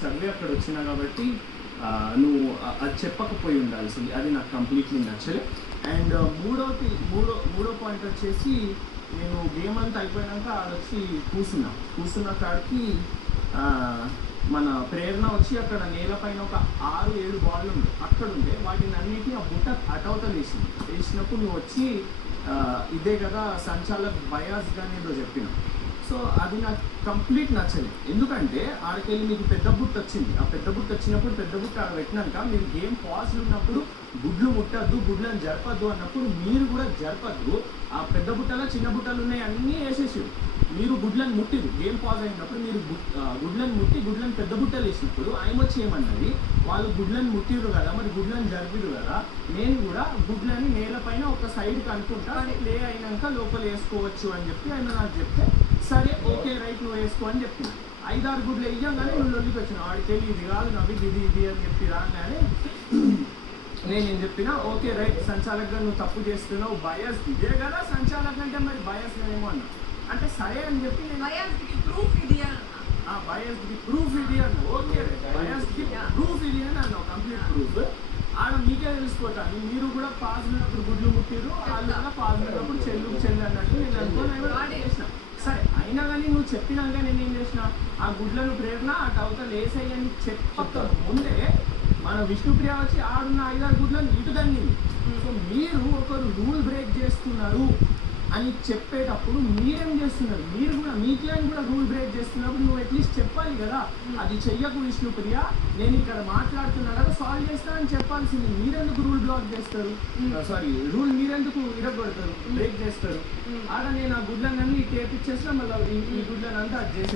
చదివి అక్కడ వచ్చినా కాబట్టి నువ్వు అది చెప్పకపోయి ఉండాల్సింది. అది నాకు కంప్లీట్లీ నచ్చలే. అండ్ మూడో పాయింట్ వచ్చేసి, నేను గేమ్ అంతా అయిపోయాక ఆడొచ్చి కూర్చున్న కాడికి మన ప్రేరణ వచ్చి అక్కడ నేలపైన ఒక 6-7 బాళ్ళు ఉండే అక్కడ ఉండే, వాటిని అన్నిటిని ఆ బుట్ట అటవతలు వేసినప్పుడు నువ్వు వచ్చి ఇదే కదా సంచాలక్ బయాస్ కానీ ఏదో చెప్పినావు. సో అది నాకు కంప్లీట్ నచ్చలేదు. ఎందుకంటే ఆడికెళ్ళి మీకు పెద్ద బుట్ట వచ్చింది. ఆ పెద్ద బుట్ట వచ్చినప్పుడు పెద్ద బుట్ట ఆడ పెట్టినాక మీరు గేమ్ పాజ్లు ఉన్నప్పుడు గుడ్లు ముట్టద్దు, గుడ్లను జరపద్దు అన్నప్పుడు మీరు కూడా జరపద్దు. ఆ పెద్ద బుట్టలో చిన్న బుట్టలు ఉన్నాయి అన్నీ వేసేసి మీరు గుడ్లను ముట్టిరు. గేమ్ పాజ్ అయినప్పుడు మీరు గుడ్లను ముట్టి గుడ్లను పెద్ద బుట్టలు వేసినప్పుడు ఆయన వచ్చి ఏమన్నది, వాళ్ళు గుడ్లను ముట్టిరు కదా, మరి గుడ్లను జరిపిరు కదా, నేను కూడా గుడ్లని నేలపైన ఒక సైడ్కి అనుకుంటా అని ప్లే అయినాక లోపల వేసుకోవచ్చు అని చెప్పి ఆయన నాకు చెప్తే, సరే ఓకే రైట్ నువ్వు వేసుకో అని చెప్పిన. 5-6 గుడ్లు వేయగానే నువ్వు లొల్లికి వచ్చినావు. వాడికి వెళ్ళి ఇది కాదు నవ్వి ఇది అని చెప్పి రాగానే నేనేం చెప్పినా, ఓకే రైట్ సంచాలకుగా నువ్వు తప్పు చేస్తున్నావు, బయాస్ ఇదే కదా సంచాలక్ అంటే, మరి బయాస్ ఏమో అన్నా. అంటే సరే అని చెప్పి నేను బయాస్కి ప్రూఫ్ ఇది అన్నా. ఓకే బయాస్కి ప్రూఫ్ ఇది అని అన్నావు, కంప్లీట్ ప్రూఫ్. ఆడ మీకే తెలిసిపోతాను, మీరు కూడా పాజ్ ఉన్నప్పుడు గుడ్లు ముట్టిరు, వాళ్ళు కూడా పాజ్ ఉన్నప్పుడు చెల్లు అన్నట్టు నేను అనుకోని చేసిన. సరే అయినా కానీ నువ్వు చెప్పినాక నేనేం చేసిన, ఆ గుడ్లను ప్రేరణ అటు అవతల వేసేయని చెప్పక ముందే మన విష్ణుప్రియ వచ్చి ఆడున్న 5-6 గుడ్లను ఇటు దండింది. సో మీరు ఒకరు రూల్ బ్రేక్ చేస్తున్నారు అని చెప్పేటప్పుడు మీరేం చేస్తున్నారు, మీరు కూడా మీ క్లైంట్ కూడా రూల్ బ్రేక్ చేస్తున్నప్పుడు నువ్వు అట్లీస్ట్ చెప్పాలి కదా, అది చెయ్యకు విష్ణుప్రియ, నేను ఇక్కడ మాట్లాడుతున్నా కదా సాల్వ్ చేస్తానని చెప్పాల్సింది. మీరెందుకు రూల్ బ్లాక్ చేస్తారు, సారీ రూల్ మీరెందుకు ఇరగొడతారు, బ్రేక్ చేస్తారు. ఆడ నేను ఆ గుడ్లన్నీ టేప్ ఇచ్చేసినా మళ్ళీ ఈ గుడ్లను అంతా అది చేసి